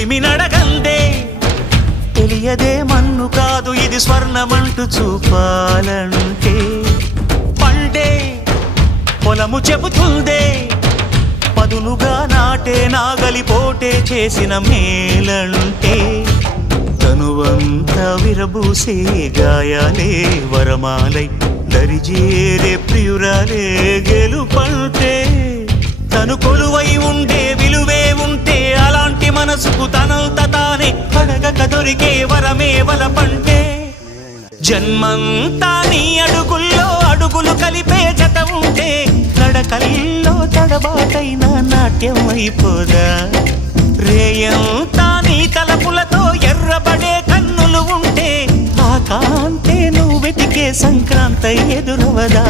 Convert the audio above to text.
కొలిమి నడగందే తెలియదే మన్ను కాదు ఇది స్వర్ణమంటూ చూపాలంటే పండే పొలము చెబుతుందే పదునుగా నాటే నాగలిపోటే చేసిన మేలంటే తనువంతా విరబూసే గాయాలే వరమాలై దరిజేరే ప్రియురాలే గెలుపంటే తను కొలువై ఉండే విలువే ఉంటే అలాంటి మనసుకు తనంత తానే అడగక దొరికే వరమే వలపంటే జన్మంతా నీ అడుగుల్లో అడుగులు కలిపే జత ఉంటే నడకల్లో తడబాటైన నాట్యం అయిపోదా రేయంతా నీ తలపులతో ఎర్రబడే కన్నులు ఉంటే ఆ కాంతే నువ్వు వెతికే సంక్రాంతి ఎదురవదా